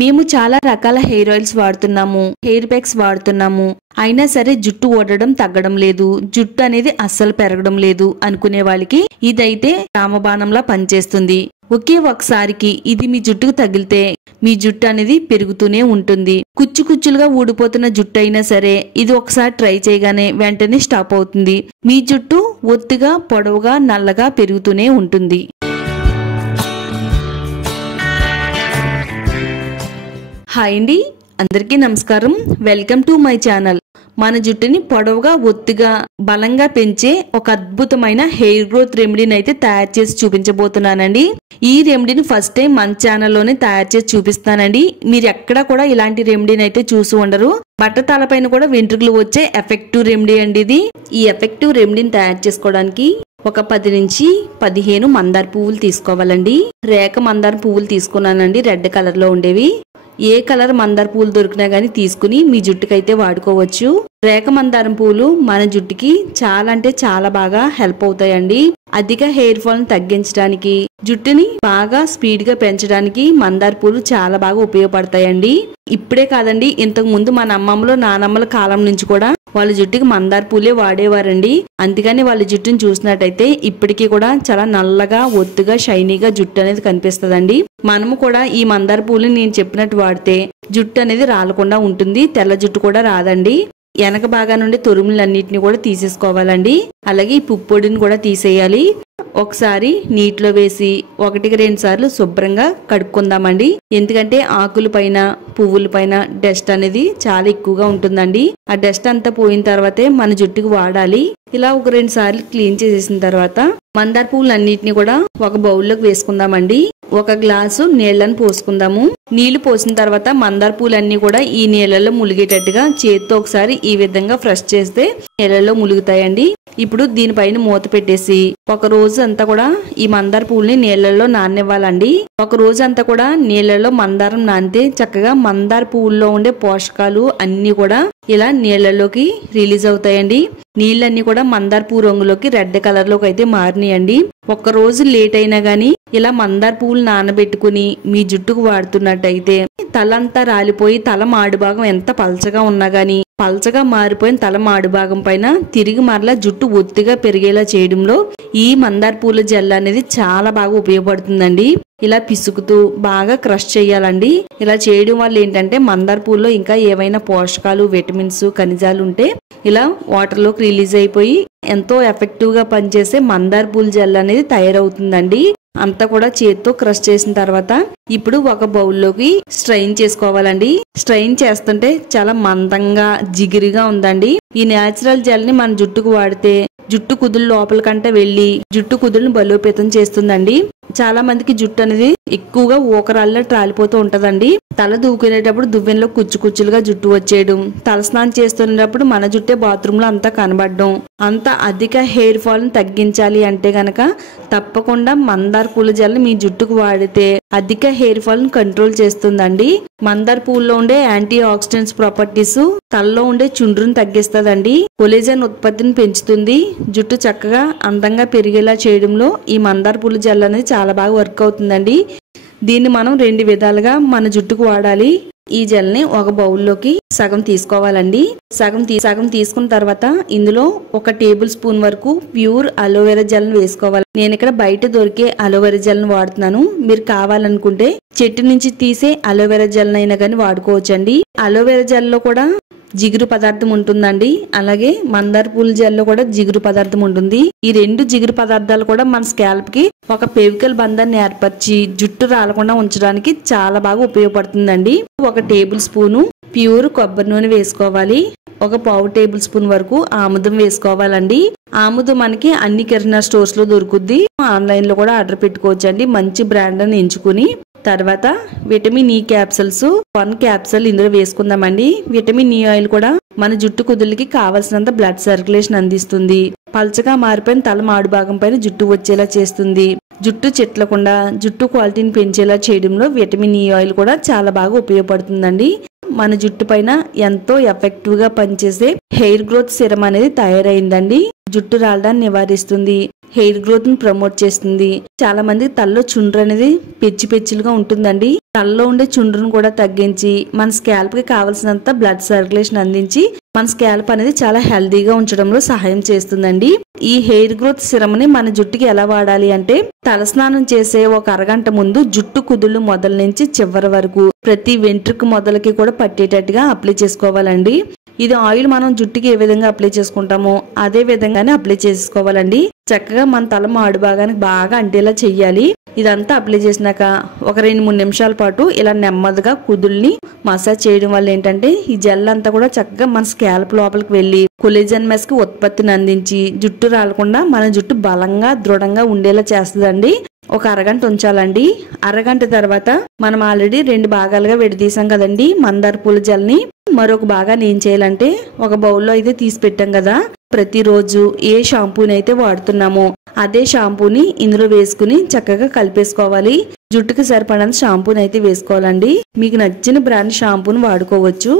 మేము చాలా రకాల హెయిర్ ఆయిల్స్ వాడుతున్నాము, హెయిర్ ప్యాక్స్ వాడుతున్నాము, అయినా సరే జుట్టు ఓడడం తగ్గడం లేదు, జుట్టు అనేది అస్సలు పెరగడం లేదు అనుకునే వాళ్ళకి ఇదైతే రామబాణంలా పనిచేస్తుంది. ఒకే ఒకసారికి ఇది మీ జుట్టుకు తగిలితే మీ జుట్టు అనేది పెరుగుతూనే ఉంటుంది. కుచ్చు కుచ్చులుగా ఊడిపోతున్న జుట్టు అయినా సరే ఇది ఒకసారి ట్రై చేయగానే వెంటనే స్టాప్ అవుతుంది. మీ జుట్టు ఒత్తిగా పొడవుగా నల్లగా పెరుగుతూనే ఉంటుంది. హాయ్ అండి, అందరికీ నమస్కారం. Welcome to my channel. మన జుట్టుని పొడవుగా ఒత్తిగా బలంగా పెంచే ఒక అద్భుతమైన హెయిర్ గ్రోత్ రెమెడీని అయితే తయారు చేసి చూపించబోతున్నానండి. ఈ రెమెడీని ఫస్ట్ టైం మన ఛానల్లోనే తయారు చేసి చూపిస్తానండి. మీరు ఎక్కడా కూడా ఇలాంటి రెమెడీని అయితే చూసి ఉండరు. బట్టతలపైన కూడా వెంట్రుకలు వచ్చే ఎఫెక్టివ్ రెమెడీ అండి ఇది. ఈ ఎఫెక్టివ్ రెమెడీని తయారు చేసుకోవడానికి ఒక 10 నుంచి 15 మందార పువ్వులు తీసుకోవాలండి. రేఖ మందార పువ్వులు తీసుకున్నానండి, రెడ్ కలర్ లో ఉండేవి. ఏ కలర్ మందార పువ్వులు దొరికినా గానీ తీసుకుని మీ జుట్టుకైతే వాడుకోవచ్చు. రేఖ మందారం పువ్వులు మన జుట్టుకి చాలా అంటే చాలా బాగా హెల్ప్ అవుతాయండి. అధిక హెయిర్ ఫాల్ ని తగ్గించడానికి, జుట్టుని బాగా స్పీడ్ గా పెంచడానికి మందార పూలు చాలా బాగా ఉపయోగపడతాయండి. ఇప్పుడే కాదండి, ఇంతకు ముందు మన అమ్మమ్మలు నానమ్మల కాలం నుంచి కూడా వాళ్ళ జుట్టుకి మందార పూలే వాడేవారండి. అందుకని వాళ్ళ జుట్టుని చూసినట్టయితే ఇప్పటికీ కూడా చాలా నల్లగా ఒత్తుగా షైనీగా జుట్టు అనేది కనిపిస్తదండి. మనము కూడా ఈ మందార పూలని నేను చెప్పినట్టు వాడితే జుట్టు అనేది రాలకుండా ఉంటుంది, తెల్ల జుట్టు కూడా రాదండి. వెనక భాగా నుండి తొరుములన్నిటిని కూడా తీసేసుకోవాలండి. అలాగే ఈ పుప్పొడిని కూడా తీసేయాలి. ఒకసారి నీటిలో వేసి 1-2 సార్లు శుభ్రంగా కడుక్కుందామండి. ఎందుకంటే ఆకుల పైన పువ్వుల పైన డస్ట్ అనేది చాలా ఎక్కువగా ఉంటుందండి. ఆ డస్ట్ అంతా పోయిన తర్వాతే మన జుట్టుకు వాడాలి. ఇలా 1-2 సార్లు క్లీన్ చేసేసిన తర్వాత మందార పువ్వులు అన్నిటిని కూడా ఒక బౌల్లోకి వేసుకుందామండి. 1 గ్లాసు నీళ్లను పోసుకుందాము. నీళ్లు పోసిన తర్వాత మందార పూలన్నీ కూడా ఈ నీళ్లలో ములిగేటట్టుగా చేత్తో ఒకసారి ఈ విధంగా ఫ్రెష్ చేస్తే నీళ్లలో ములుగుతాయండి. ఇప్పుడు దీనిపైన మూత పెట్టేసి 1 రోజు అంతా కూడా ఈ మందార పూలని నీళ్లలో నాననివ్వాలండి. 1 రోజు అంతా కూడా నీళ్లలో మందారం నానితే చక్కగా మందార పువ్వుల్లో ఉండే పోషకాలు అన్ని కూడా ఇలా నీళ్లలోకి రిలీజ్ అవుతాయండి. నీళ్ళన్నీ కూడా మందార పువ్వు రంగులోకి రెడ్ కలర్ లోకి అయితే మారినాయండి. 1 రోజు లేట్ అయినా గానీ ఇలా మందార పువ్వులు నానబెట్టుకుని మీ జుట్టుకు వాడుతున్నట్టయితే తలంతా రాలిపోయి తల మాడు భాగం ఎంత పల్చగా ఉన్నా గానీ పల్చగా మారిపోయిన తల మాడు భాగం పైన తిరిగి మరలా జుట్టు ఒత్తిగా పెరిగేలా చేయడంలో ఈ మందార పూల జెల్ అనేది చాలా బాగా ఉపయోగపడుతుందండి. ఇలా పిసుకుతూ బాగా క్రష్ చేయాలండి. ఇలా చేయడం వల్ల ఏంటంటే మందార పూల్లో ఇంకా ఏవైనా పోషకాలు, విటమిన్స్, ఖనిజాలు ఉంటే ఇలా వాటర్ లోకి రిలీజ్ అయిపోయి ఎంతో ఎఫెక్టివ్ గా పనిచేసే మందార పూల జెల్ అనేది తయారవుతుందండి. అంతా కూడా చేత్తో క్రష్ చేసిన తర్వాత ఇప్పుడు ఒక బౌల్లోకి స్ట్రెయిన్ చేసుకోవాలండి. స్ట్రెయిన్ చేస్తుంటే చాలా మందంగా జిగిరిగా ఉందండి. ఈ నేచురల్ జెల్ ని మన జుట్టుకు వాడితే జుట్టు కుదులు లోపల కంటే వెళ్లి జుట్టు కుదులను బలోపేతం చేస్తుందండి. చాలా మందికి జుట్టు అనేది ఎక్కువగా ఊకరాల్లో ట్రాలిపోతూ ఉంటదండి. తల దూకునేటప్పుడు దువ్వెనలో కుచ్చు కుచ్చులుగా జుట్టు వచ్చేయడం, తలస్నానం చేస్తున్నప్పుడు మన జుట్టే బాత్రూమ్ లో అంతా కనబడడం, అంత అధిక హెయిర్ ఫాల్ ని తగ్గించాలి అంటే గనక తప్పకుండా మందార పూల జెల్ మీ జుట్టుకు వాడితే అధిక హెయిర్ ఫాల్ ని కంట్రోల్ చేస్తుందండి. మందార పూల్లో ఉండే యాంటీ ఆక్సిడెంట్స్ ప్రాపర్టీస్ తలలో ఉండే చుండ్రుని తగ్గిస్తుందండి. కొలేజన్ ఉత్పత్తిని పెంచుతుంది. జుట్టు చక్కగా అందంగా పెరిగేలా చేయడంలో ఈ మందార పూల జెల్ అనేది చాలా బాగా వర్క్ అవుతుందండి. దీన్ని మనం 2 విధాలుగా మన జుట్టుకు వాడాలి. ఈ జెల్ ని ఒక బౌల్లోకి సగం తీసుకోవాలండి. సగం తీసుకున్న తర్వాత ఇందులో 1 టేబుల్ స్పూన్ వరకు ప్యూర్ అలోవెరా జెల్ ని వేసుకోవాలి. నేను ఇక్కడ బయట దొరికే అలోవెరా జెల్ ని వాడుతున్నాను. మీరు కావాలనుకుంటే చెట్టు నుంచి తీసే అలోవెరా జెల్ అయినా కానీ వాడుకోవచ్చండి. అలోవెరా జెల్ లో కూడా జిగురు పదార్థం ఉంటుందండి. అలాగే మందార పూల జెల్లో కూడా జిగురు పదార్థం ఉంటుంది. ఈ 2 జిగురు పదార్థాలు కూడా మన స్కాల్ప్ కి ఒక పెవికల్ బంధాన్ని ఏర్పరిచి జుట్టు రాలకుండా ఉంచడానికి చాలా బాగా ఉపయోగపడుతుందండి. 1 టేబుల్ స్పూను ప్యూర్ కొబ్బరి నూనె వేసుకోవాలి. 1 పావు టేబుల్ స్పూన్ వరకు ఆముదం వేసుకోవాలండి. ఆముదం మనకి అన్ని కిరాణా స్టోర్స్ లో దొరుకుద్ది. ఆన్లైన్ లో కూడా ఆర్డర్ పెట్టుకోవచ్చు అండి. మంచి బ్రాండ్ అని ఎంచుకుని తర్వాత విటమిన్ ఈ క్యాప్సూల్స్ 1 క్యాప్సూల్ ఇందులో వేసుకుందామండి. విటమిన్ ఈ ఆయిల్ కూడా మన జుట్టు కుదులకి కావలసినంత బ్లడ్ సర్క్యులేషన్ అందిస్తుంది. పల్చగా మారిపోయిన తల మాడు భాగం పైన జుట్టు వచ్చేలా చేస్తుంది. జుట్టు చెట్లకుండా జుట్టు క్వాలిటీని పెంచేలా చేయడంలో విటమిన్ ఈ ఆయిల్ కూడా చాలా బాగా ఉపయోగపడుతుందండి. మన జుట్టు పైన ఎంతో ఎఫెక్టివ్ గా పనిచేసే హెయిర్ గ్రోత్ సిరం అనేది తయారైందండి. జుట్టు రాలడాన్ని నివారిస్తుంది. హెయిర్ గ్రోత్ ని ప్రమోట్ చేస్తుంది. చాలా మంది తలలో చుండ్రు అనేది పెచ్చులుగా ఉంటుందండి. తలలో ఉండే చుండ్రును కూడా తగ్గించి మన స్కాల్ప్ కి కావాల్సినంత బ్లడ్ సర్క్యులేషన్ అందించి మన స్కాల్ప్ అనేది చాలా హెల్దీగా ఉంచడంలో సహాయం చేస్తుందండి. ఈ హెయిర్ గ్రోత్ సిరమ్ ని మన జుట్టుకి ఎలా వాడాలి అంటే, తలస్నానం చేసే ఒక అరగంట ముందు జుట్టు కుదుళ్ళు మొదల నుంచి చివరి వరకు ప్రతి వెంట్రుక మొదలకి కూడా పట్టేటట్టుగా అప్లై చేసుకోవాలండి. ఇది ఆయిల్ మనం జుట్టుకి ఏ విధంగా అప్లై చేసుకుంటామో అదే విధంగానే అప్లై చేసుకోవాలండి. చక్కగా మన తల మాడు భాగానికి బాగా అంటేలా చెయ్యాలి. ఇదంతా అప్లై చేసినాక ఒక 2-3 నిమిషాల పాటు ఇలా నెమ్మదిగా కుదుల్ని మసాజ్ చేయడం వల్ల ఏంటంటే ఈ జెల్ అంతా కూడా చక్కగా మన స్కాల్ప్ లోపలికి వెళ్లి కొలేజన్ మెస్ కి ఉత్పత్తిని అందించి జుట్టు రాలకుండా మన జుట్టు బలంగా దృఢంగా ఉండేలా చేస్తుందండి. ఒక అరగంట ఉంచాలండి. అరగంట తర్వాత మనం ఆల్రెడీ 2 భాగాలుగా విడదీసాం కదండి మందార పూల జెల్ ని. మరొక భాగాన్ని ఏం చేయాలంటే, ఒక బౌల్లో అయితే తీసి పెట్టాం కదా, ప్రతిరోజు ఏ షాంపూని అయితే వాడుతున్నామో అదే షాంపూని ఇందులో వేసుకుని చక్కగా కలిపేసుకోవాలి. జుట్టుకి సరిపడినంత షాంపూని అయితే వేసుకోవాలండి. మీకు నచ్చిన బ్రాండ్ షాంపూని వాడుకోవచ్చు.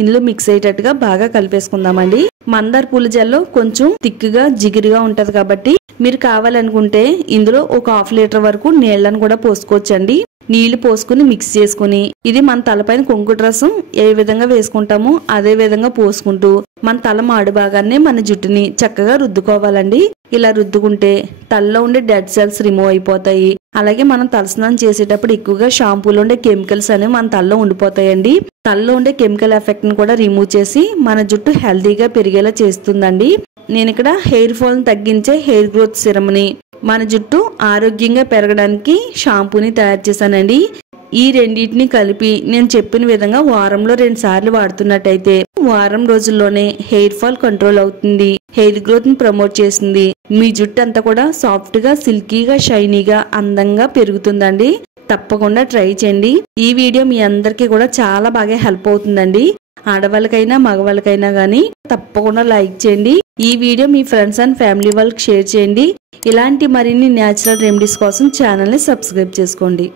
ఇందులో మిక్స్ అయ్యేటట్టుగా బాగా కలిపేసుకుందామండి. మందార పూల జెల్లో కొంచెం తిక్కుగా జిగిరిగా ఉంటది కాబట్టి మీరు కావాలనుకుంటే ఇందులో ఒక 1/2 లీటర్ వరకు నీళ్లను కూడా పోసుకోవచ్చండి. నీళ్లు పోసుకుని మిక్స్ చేసుకుని ఇది మన తలపైన కొంకుడు రసం ఏ విధంగా వేసుకుంటామో అదే విధంగా పోసుకుంటూ మన తల మాడు భాగాన్ని మన జుట్టుని చక్కగా రుద్దుకోవాలండి. ఇలా రుద్దుకుంటే తలలో ఉండే డెడ్ సెల్స్ రిమూవ్ అయిపోతాయి. అలాగే మనం తలస్నానం చేసేటప్పుడు ఎక్కువగా షాంపూలో ఉండే కెమికల్స్ అనేవి మన తలలో ఉండిపోతాయండి. తలలో ఉండే కెమికల్ ఎఫెక్ట్ ని కూడా రిమూవ్ చేసి మన జుట్టు హెల్దీగా పెరిగేలా చేస్తుందండి. నేను ఇక్కడ హెయిర్ ఫాల్ ని తగ్గించే హెయిర్ గ్రోత్ సిరమ్ ని, మన జుట్టు ఆరోగ్యంగా పెరగడానికి షాంపూని తయారు చేశానండి. ఈ రెండింటిని కలిపి నేను చెప్పిన విధంగా వారంలో 2 సార్లు వాడుతున్నట్టయితే వారం రోజుల్లోనే హెయిర్ ఫాల్ కంట్రోల్ అవుతుంది, హెయిర్ గ్రోత్ ని ప్రమోట్ చేస్తుంది. మీ జుట్టు అంతా కూడా సాఫ్ట్ గా, సిల్కీగా, షైనీగా, అందంగా పెరుగుతుందండి. తప్పకుండా ట్రై చేయండి. ఈ వీడియో మీ అందరికీ కూడా చాలా బాగా హెల్ప్ అవుతుందండి. ఆడవాళ్ళకైనా మగవాళ్ళకైనా గానీ తప్పకుండా లైక్ చేయండి. ఈ video me friends and family వాళ్ళకి షేర్ చేయండి. ఇలాంటి మరిన్ని న్యాచురల్ రెమెడీస్ కోసం ఛానల్ ని సబ్స్క్రైబ్ చేసుకోండి.